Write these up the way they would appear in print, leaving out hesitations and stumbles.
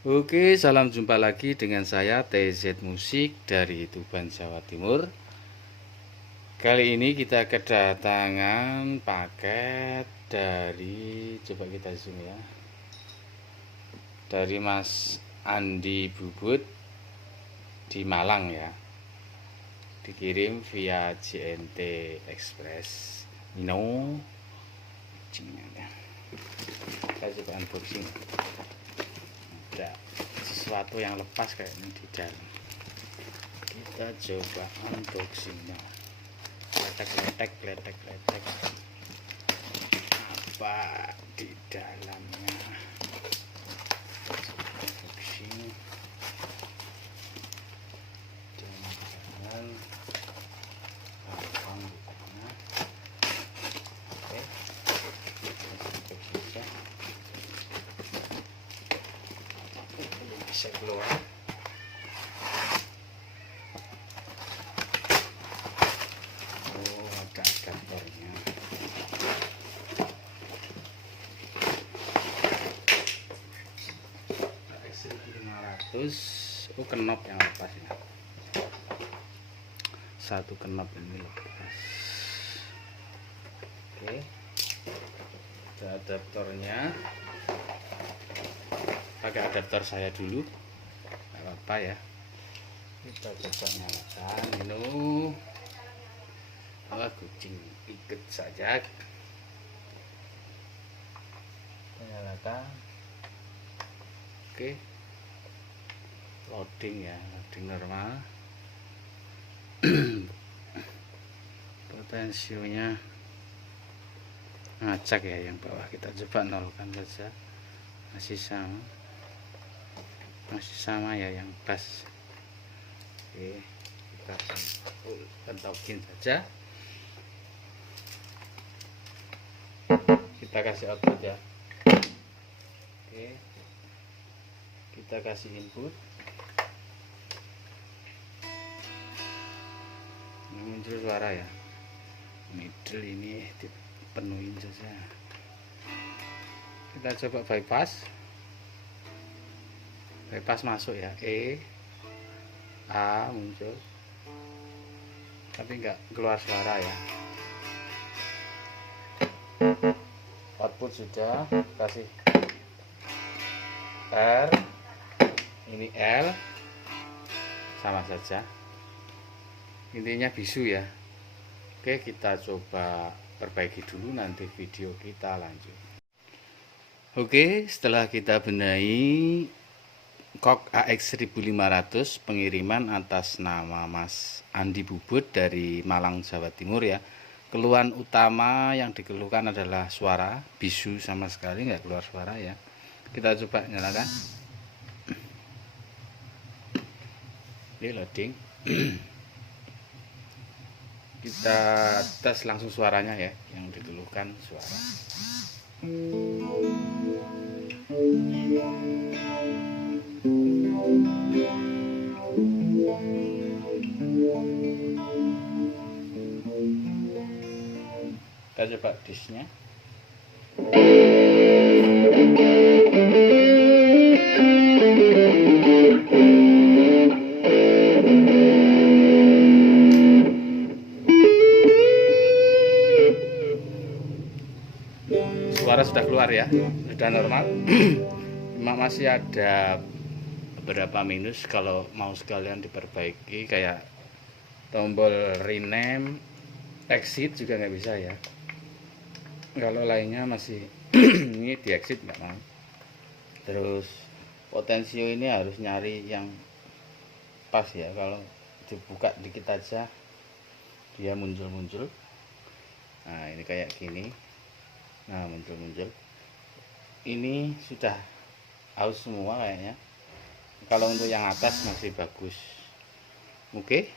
Oke, salam jumpa lagi dengan saya TZ Musik dari Tuban, Jawa Timur. Kali ini kita kedatangan paket dari, coba kita zoom ya, dari Mas Andi Bubut di Malang ya. Dikirim via JNT Express. Mino. Kita coba unboxing. Ada sesuatu yang lepas kayaknya di dalam. Kita coba unboxingnya. Letek apa di dalamnya. Unboxing dengan gampang bukannya. Oke, bisa keluar. Oh, ada adaptornya. X1500. Oh, knop yang lepas ya. Satu knop ini lepas. Oke, ada adaptornya. Pakai adaptor saya dulu, nggak apa-apa ya. Kita coba nyalakan ini. Kucing ikut saja. Kita nyalakan. Oke, loading ya, loading normal. Potensionya ngacak ya, yang bawah kita coba nolkan saja. Masih sama ya yang pas. Oke, kita pentokin saja. Kita kasih output ya. Oke, kita kasih input. Ini muncul suara ya. Middle ini dipenuhin saja. Kita coba bypass. Bypass masuk ya, A muncul, tapi enggak keluar suara ya. Output sudah, kasih R, ini L, sama saja. Intinya bisu ya. Oke, kita coba perbaiki dulu, nanti video kita lanjut. Oke, setelah kita benahi Kok AX1500 pengiriman atas nama Mas Andi Bubut dari Malang, Jawa Timur ya. Keluhan utama yang dikeluhkan adalah suara bisu, sama sekali nggak keluar suara ya. Kita coba nyalakan. Ini loading. Kita tes langsung suaranya ya, yang dikeluhkan suara. Kita coba disnya. Suara sudah keluar ya, sudah normal. Cuma masih ada beberapa minus, kalau mau sekalian diperbaiki kayak tombol rename, exit juga nggak bisa ya. Kalau lainnya masih ini di exit nggak mau. Terus potensio ini harus nyari yang pas ya, kalau dibuka dikit aja dia muncul. Nah ini kayak gini, nah muncul. Ini sudah aus semua kayaknya. Kalau untuk yang atas masih bagus. Oke,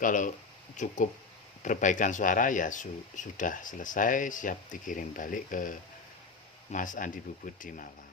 kalau cukup perbaikan suara ya sudah selesai, siap dikirim balik ke Mas Andi Bubut di Malang.